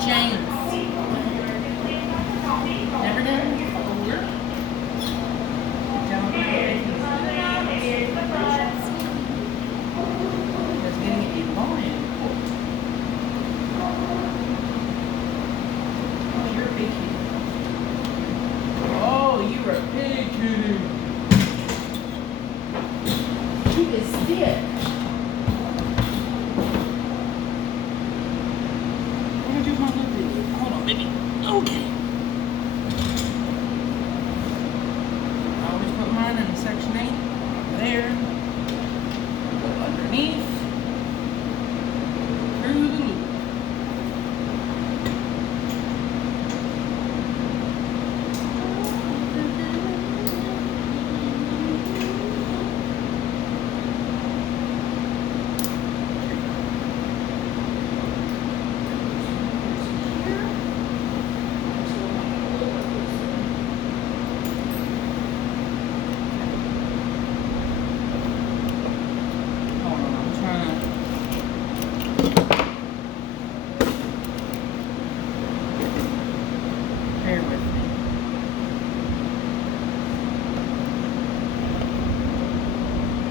James. Never done it before. Don't know if he's just getting it in line. Oh, you're a big kitty. Oh, you're a big kitty. He is thick. Where'd you want to do? Hold on, baby. Okay. I always put mine in section 8. There. Go underneath. Through the loop. Hold on, I'm trying to. Bear with me.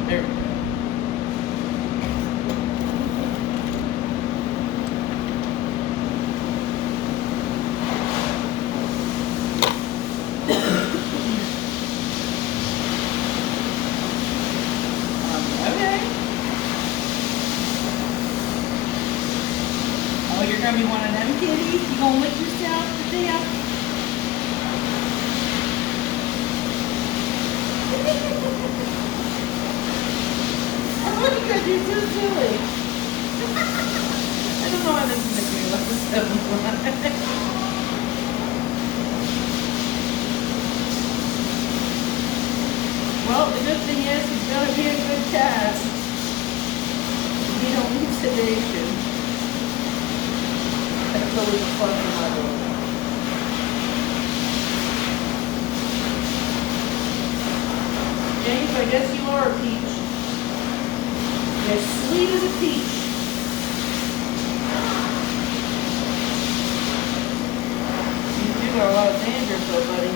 There we go. Okay. Oh, you're gonna be one of them kitties? You gonna lick yourself to death? Oh, because you're too silly. I don't know why this is making me laugh so much. Well, the good thing is he's gonna be a good cat. He don't need sedation. That's always a fun in my room. James, I guess you are a peach. You're sweet as a peach. You do got a lot of dandruff though, buddy.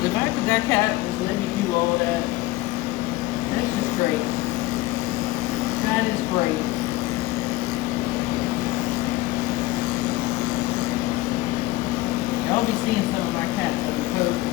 The fact that that cat is letting you do all that, that's just great. That is great. Y'all be seeing some of my cats on the coast.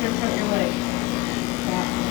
sure to cut your leg. Yeah.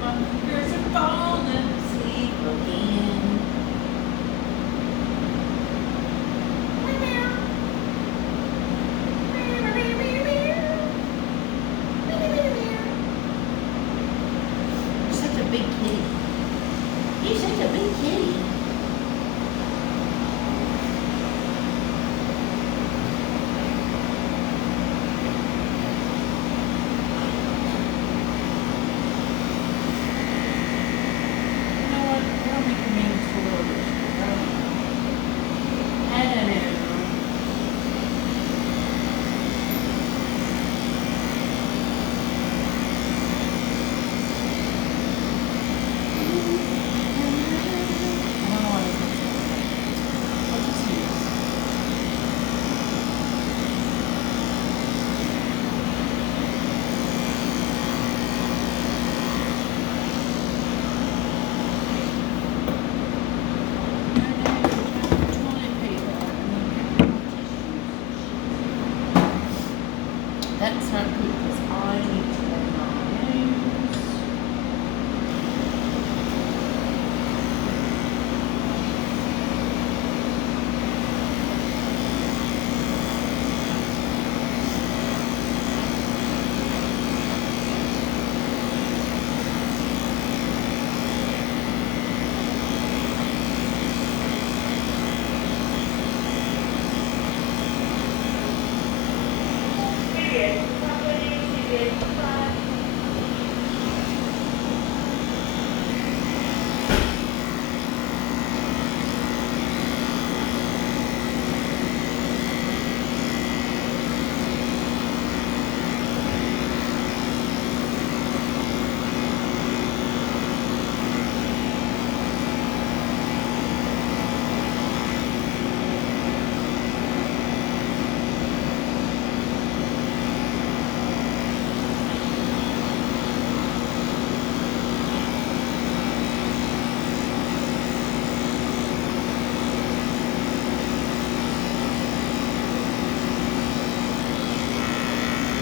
My fingers are falling asleep again. You're such a big kitty. You're such a big kitty. You know what? I don't make a mean spoilers. I don't know. I don't know what it is. What's its use? Toilet paper. That's not good because I need to wear my nose.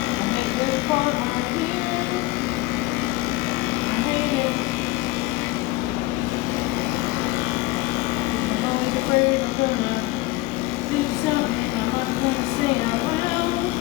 I hate this part right here. I hate it. I'm always afraid I'm gonna do something I'm not gonna say out loud.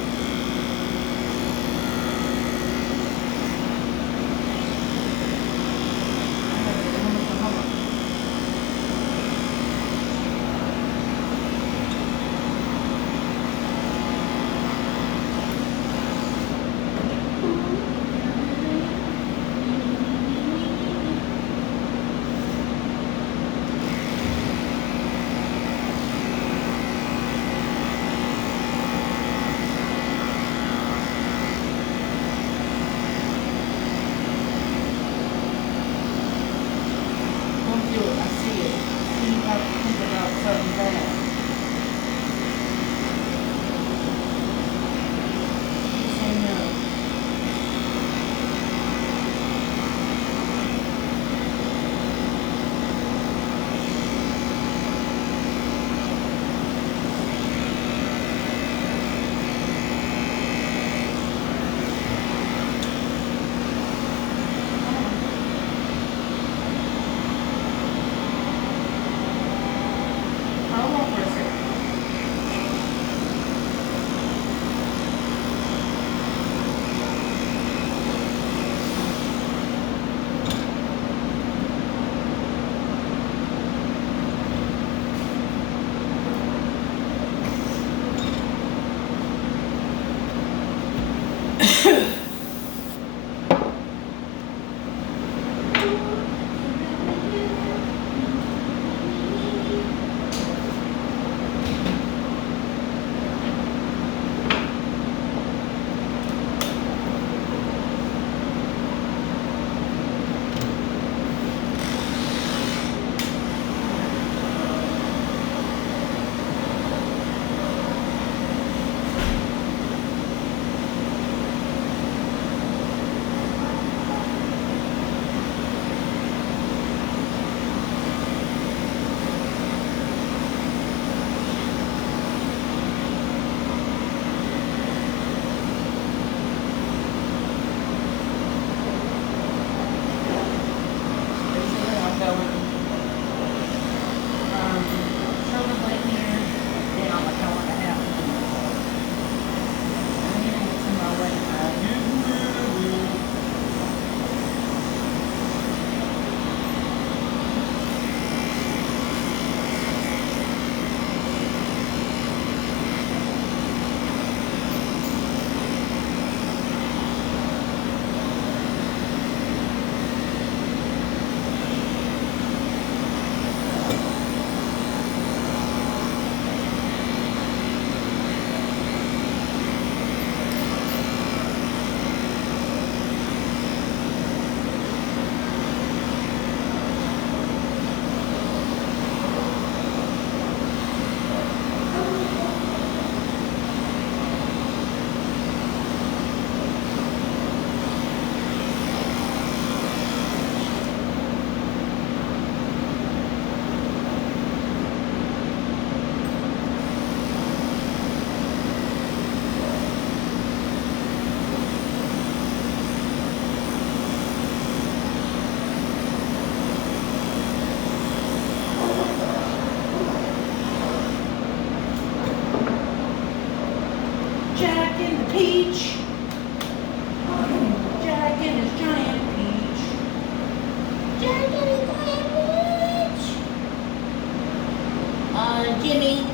Jimmy.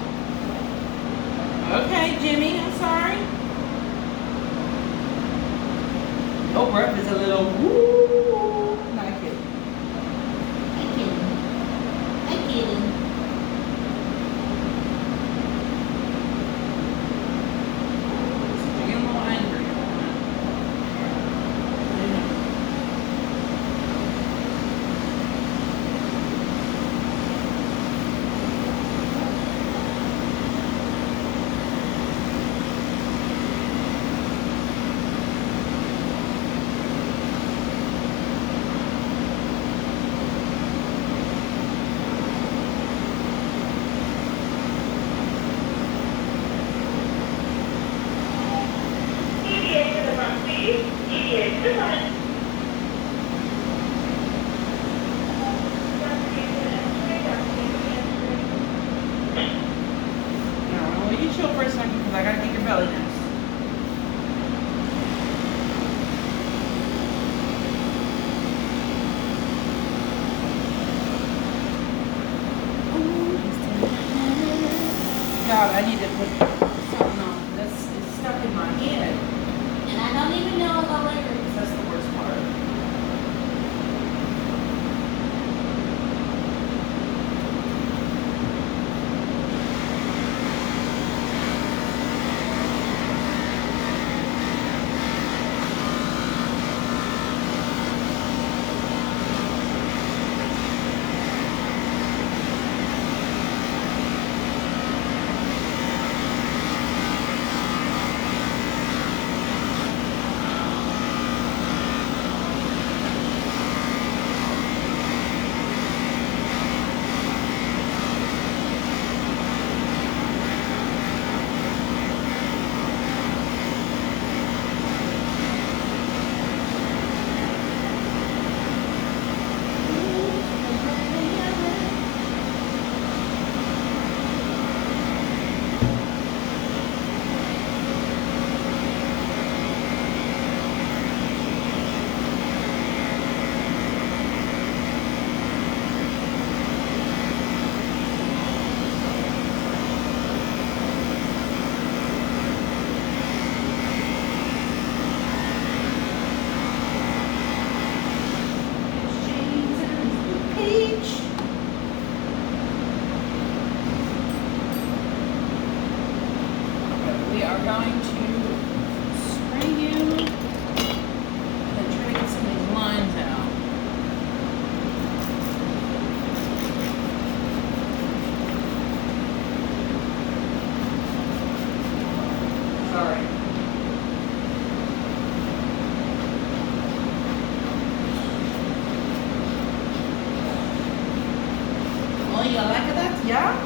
Okay, Jimmy, I'm sorry. Your breath is a little woo. Not kidding. I'm kidding. I'm kidding. You're getting a little angry. No, well, you chill for a second because I gotta get your belly next. God, I need to put something on. It's stuck in my head. And I don't even know the lyrics. That's the worst part. We are going to spray you and then try to get some of these lines out. Sorry. Oh, you like that? Yeah?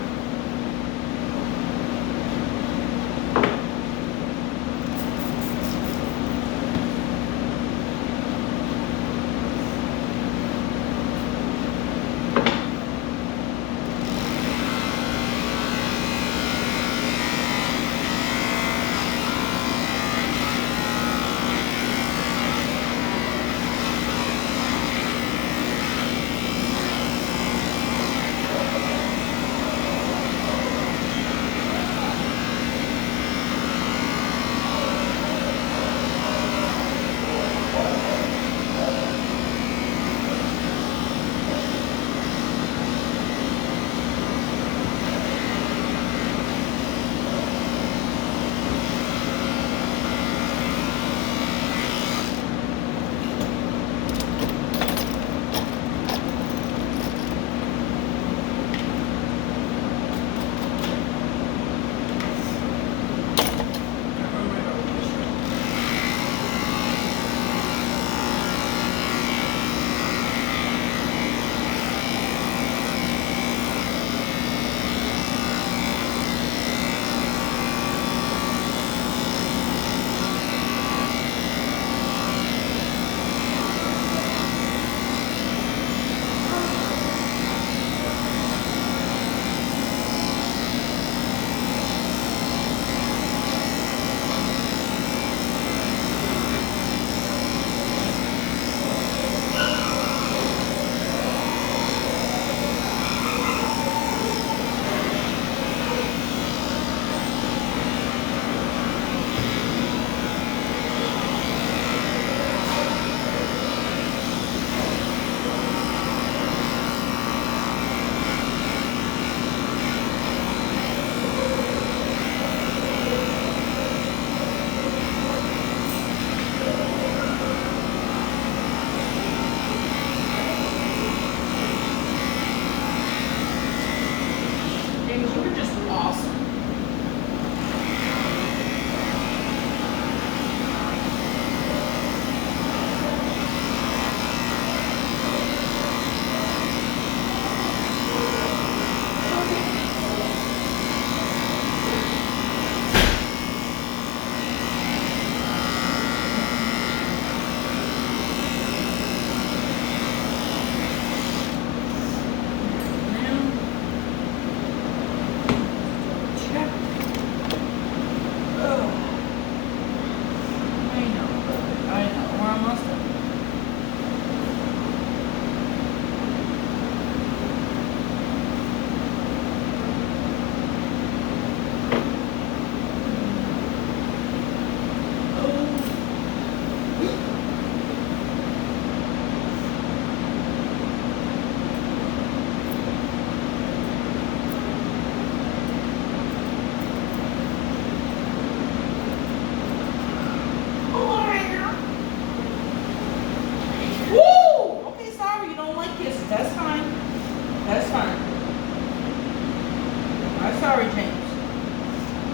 sorry, James.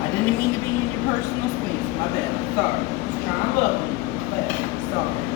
I didn't mean to be in your personal space. My bad. I'm sorry. I was trying to love you. My bad. Sorry.